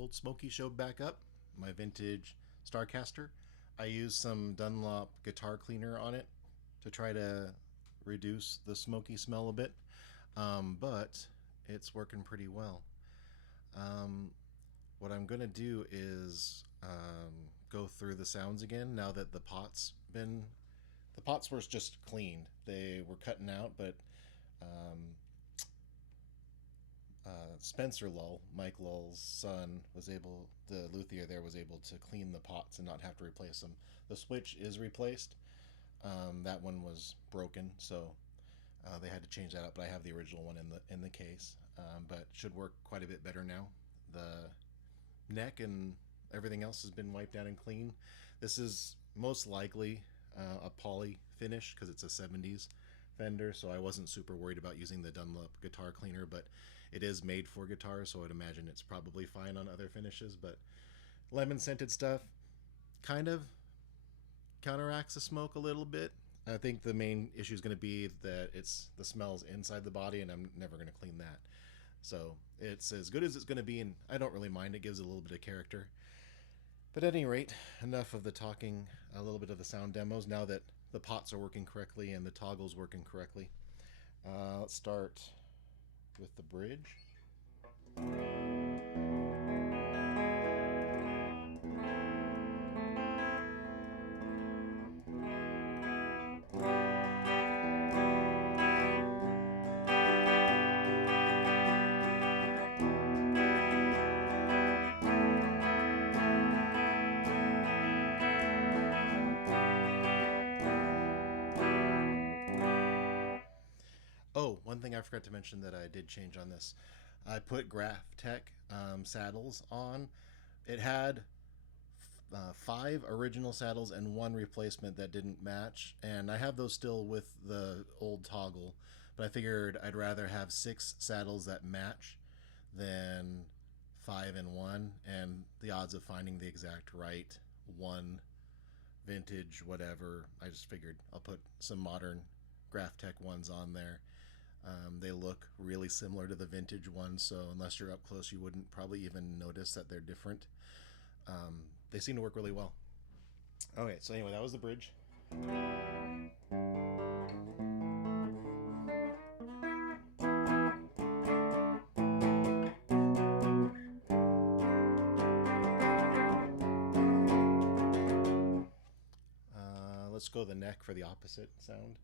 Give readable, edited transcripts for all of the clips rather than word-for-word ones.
old Smoky showed back up, my vintage Starcaster. I used some Dunlop guitar cleaner on it to try to reduce the smoky smell a bit, but it's working pretty well. What I'm going to do is go through the sounds again now that the pots were just cleaned. They were cutting out, but Spencer Lull, Mike Lull's son, the luthier there was able to clean the pots and not have to replace them. The switch is replaced. That one was broken, so they had to change that up. But I have the original one in the case, but should work quite a bit better now. The neck and everything else has been wiped out and clean. This is most likely a poly finish because it's a 70s Fender, so I wasn't super worried about using the Dunlop guitar cleaner, but it is made for guitars, so I'd imagine it's probably fine on other finishes. But lemon scented stuff kind of counteracts the smoke a little bit. I think the main issue is going to be that the smells inside the body, and I'm never going to clean that. So it's as good as it's going to be, and I don't really mind. It gives a little bit of character. But at any rate, enough of the talking, a little bit of the sound demos. Now that the pots are working correctly and the toggle's working correctly, let's start with the bridge. Oh, one thing I forgot to mention that I did change on this. I put Graph Tech saddles on. It had 5 original saddles and 1 replacement that didn't match, and I have those still with the old toggle, but I figured I'd rather have 6 saddles that match than 5 and 1, and the odds of finding the exact right one vintage whatever, I just figured I'll put some modern Graph Tech ones on there. They look really similar to the vintage ones, so unless you're up close, you wouldn't probably even notice that they're different. They seem to work really well. Okay, so anyway, that was the bridge. Let's go the neck for the opposite sound.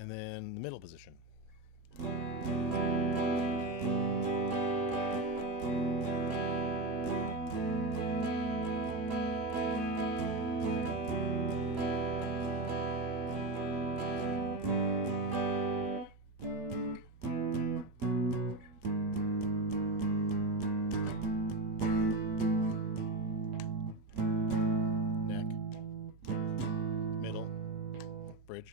And then the middle position. Neck, middle, bridge.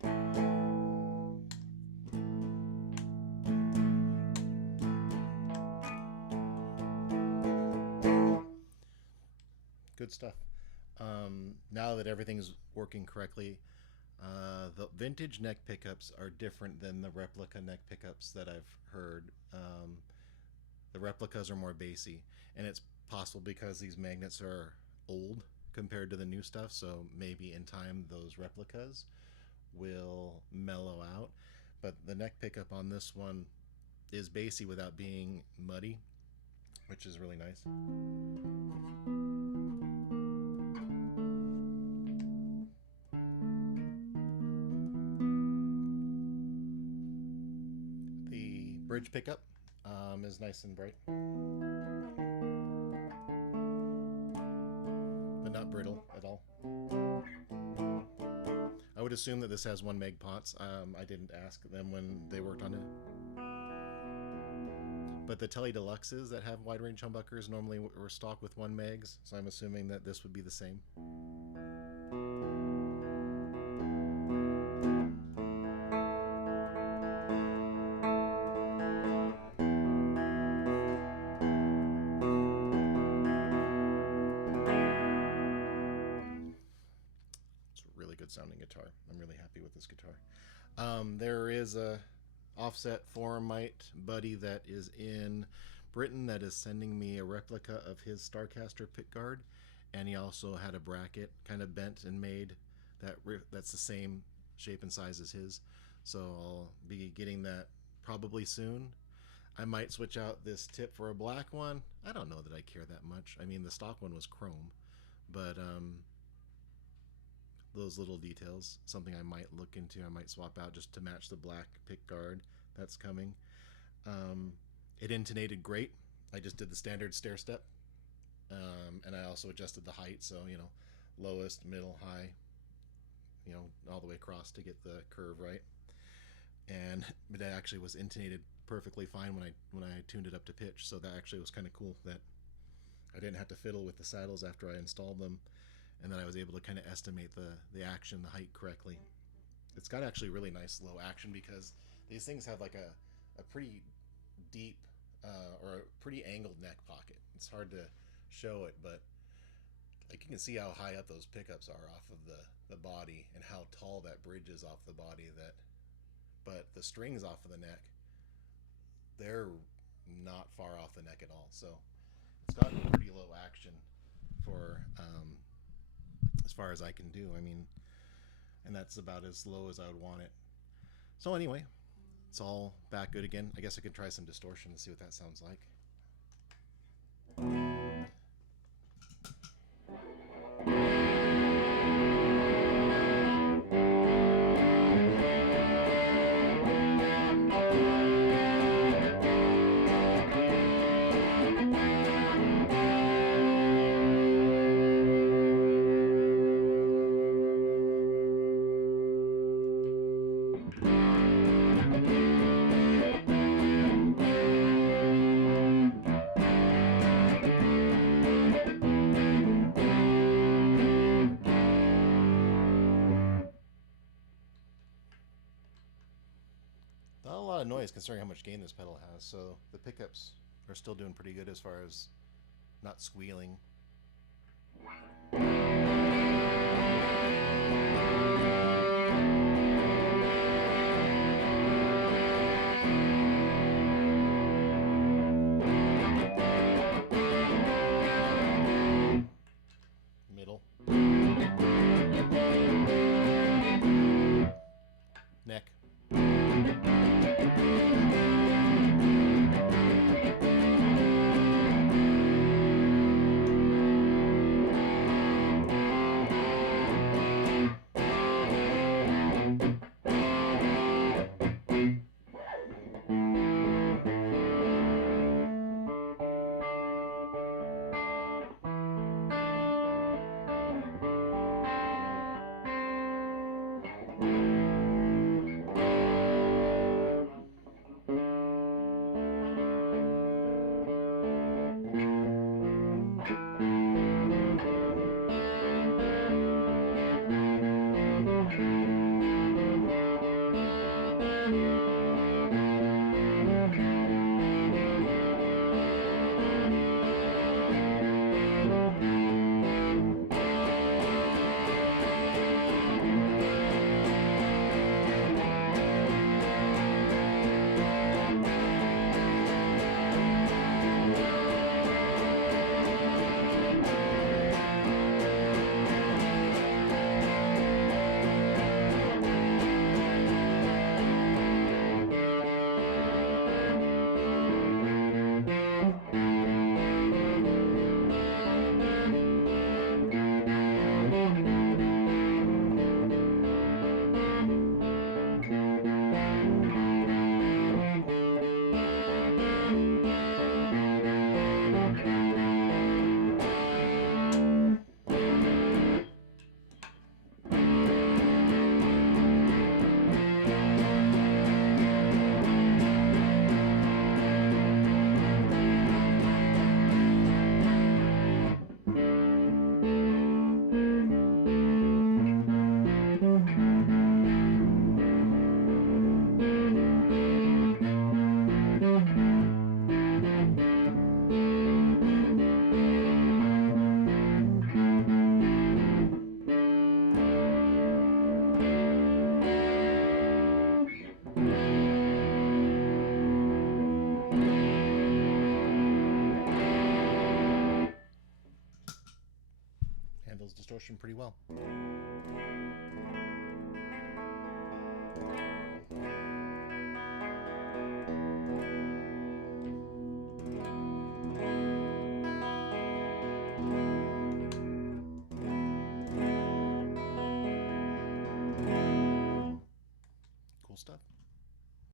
Good stuff. Now that everything's working correctly, the vintage neck pickups are different than the replica neck pickups that I've heard. The replicas are more bassy, and it's possible because these magnets are old compared to the new stuff, so maybe in time those replicas will mellow out. But the neck pickup on this one is bassy without being muddy, which is really nice. The bridge pickup is nice and bright, but not brittle at all. I would assume that this has 1 meg pots. I didn't ask them when they worked on it. But the Tele Deluxes that have wide range humbuckers normally were stocked with 1 megs, so I'm assuming that this would be the same. It's a really good sounding guitar. I'm really happy with this guitar. There is a offset Forumite buddy that is in Britain that is sending me a replica of his Starcaster pickguard, and he also had a bracket kind of bent and made that's the same shape and size as his, so I'll be getting that probably soon. I might switch out this tip for a black one. I don't know that I care that much. I mean, the stock one was chrome, but those little details, something I might look into. I might swap out just to match the black pick guard that's coming. It intonated great. I just did the standard stair step, and I also adjusted the height, so you know, lowest, middle, high, you know, all the way across to get the curve right. And it actually was intonated perfectly fine when I tuned it up to pitch. So that actually was kind of cool that I didn't have to fiddle with the saddles after I installed them, and then I was able to kind of estimate the action, the height correctly. It's got actually really nice low action because these things have like a pretty deep or a pretty angled neck pocket. It's hard to show it, but like you can see how high up those pickups are off of the body and how tall that bridge is off the body. But the strings off of the neck, they're not far off the neck at all. So it's got pretty low action for as far as I can do. I mean, and that's about as low as I would want it. So anyway, it's all back good again. I guess I could try some distortion to see what that sounds like. Not a lot of noise considering how much gain this pedal has, so the pickups are still doing pretty good as far as not squealing. Middle. Neck. distortion pretty well. Cool stuff.